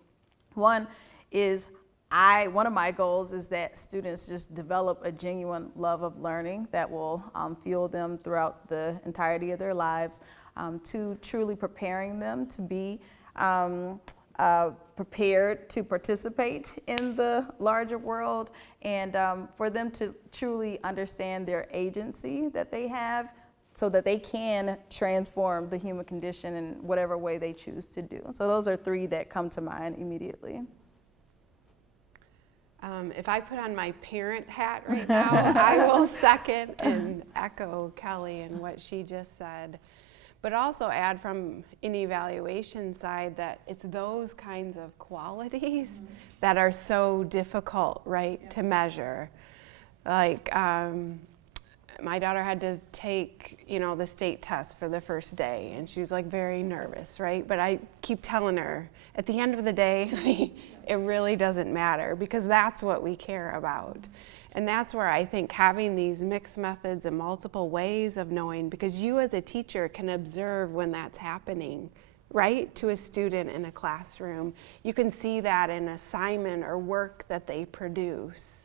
One is one of my goals is that students just develop a genuine love of learning that will fuel them throughout the entirety of their lives. Two, truly preparing them to be prepared to participate in the larger world, and for them to truly understand their agency that they have, so that they can transform the human condition in whatever way they choose to do. So those are three that come to mind immediately. If I put on my parent hat right now, I will second and echo Kelly and what she just said, but also add from an evaluation side that it's those kinds of qualities that are so difficult, right, to measure. Like, my daughter had to take, you know, the state test for the first day, and she was like very nervous, right? But I keep telling her, at the end of the day, it really doesn't matter, because that's what we care about. And that's where I think having these mixed methods and multiple ways of knowing, because you as a teacher can observe when that's happening, right, to a student in a classroom. You can see that in assignment or work that they produce.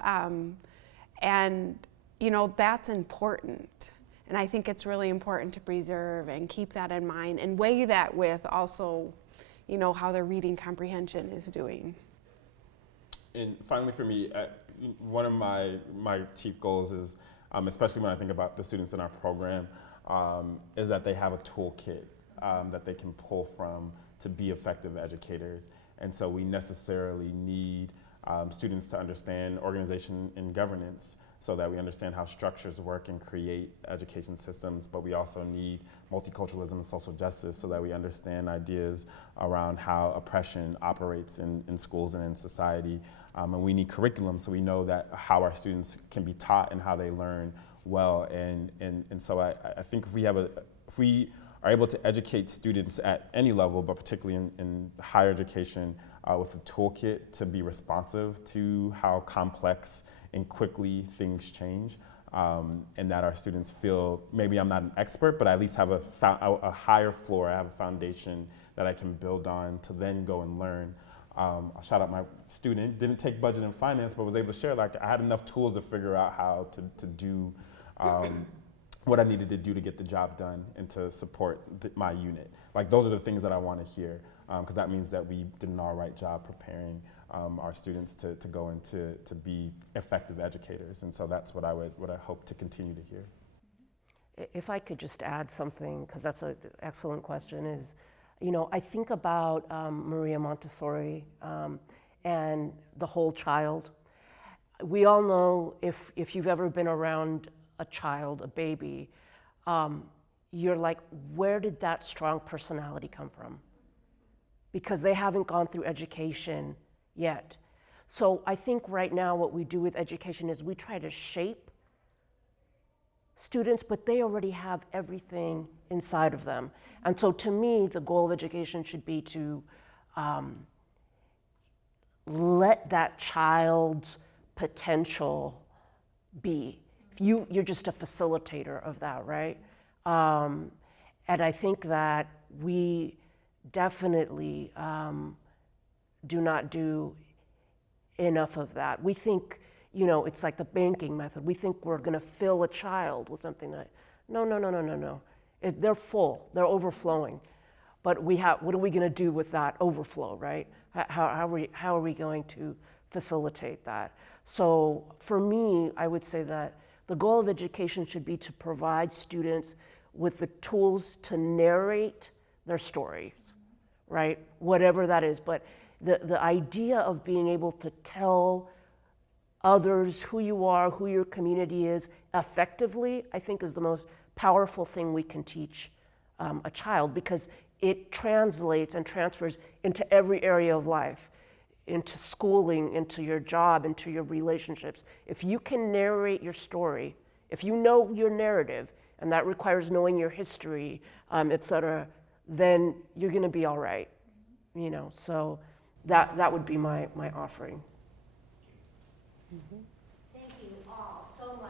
And you know, that's important. And I think it's really important to preserve and keep that in mind and weigh that with also, you know, how their reading comprehension is doing. And finally for me, one of my chief goals is, especially when I think about the students in our program, is that they have a toolkit that they can pull from to be effective educators. And so we necessarily need students to understand organization and governance, so that we understand how structures work and create education systems, but we also need multiculturalism and social justice so that we understand ideas around how oppression operates in schools and in society. And we need curriculum so we know that how our students can be taught and how they learn well. And so I think if we are able to educate students at any level, but particularly in higher education, with a toolkit to be responsive to how complex and quickly things change, and that our students feel, maybe I'm not an expert, but I at least have a higher floor, I have a foundation that I can build on to then go and learn. I shout out my student, didn't take budget and finance, but was able to share, like, I had enough tools to figure out how to do what I needed to do to get the job done and to support my unit. Like, those are the things that I want to hear, because that means that we did an all right job preparing our students to go into to be effective educators. And so that's what I hope to continue to hear. If I could just add something, because that's an excellent question, is, you know, I think about Maria Montessori and the whole child. We all know, if you've ever been around a child, a baby, you're like, where did that strong personality come from? Because they haven't gone through education yet. So I think right now what we do with education is we try to shape students, but they already have everything inside of them. And so to me, the goal of education should be to let that child's potential be. You're just a facilitator of that, right? And I think that we definitely do not do enough of that. We think, you know, it's like the banking method. We think we're going to fill a child with something that, no. They're full, they're overflowing. But what are we going to do with that overflow, right? How are we going to facilitate that? So for me, I would say that the goal of education should be to provide students with the tools to narrate their stories, right? Whatever that is. But the idea of being able to tell others who you are, who your community is effectively, I think is the most powerful thing we can teach a child, because it translates and transfers into every area of life, into schooling, into your job, into your relationships. If you can narrate your story, if you know your narrative, and that requires knowing your history, et cetera, then you're gonna be all right, you know? So that would be my offering. Thank you all so much.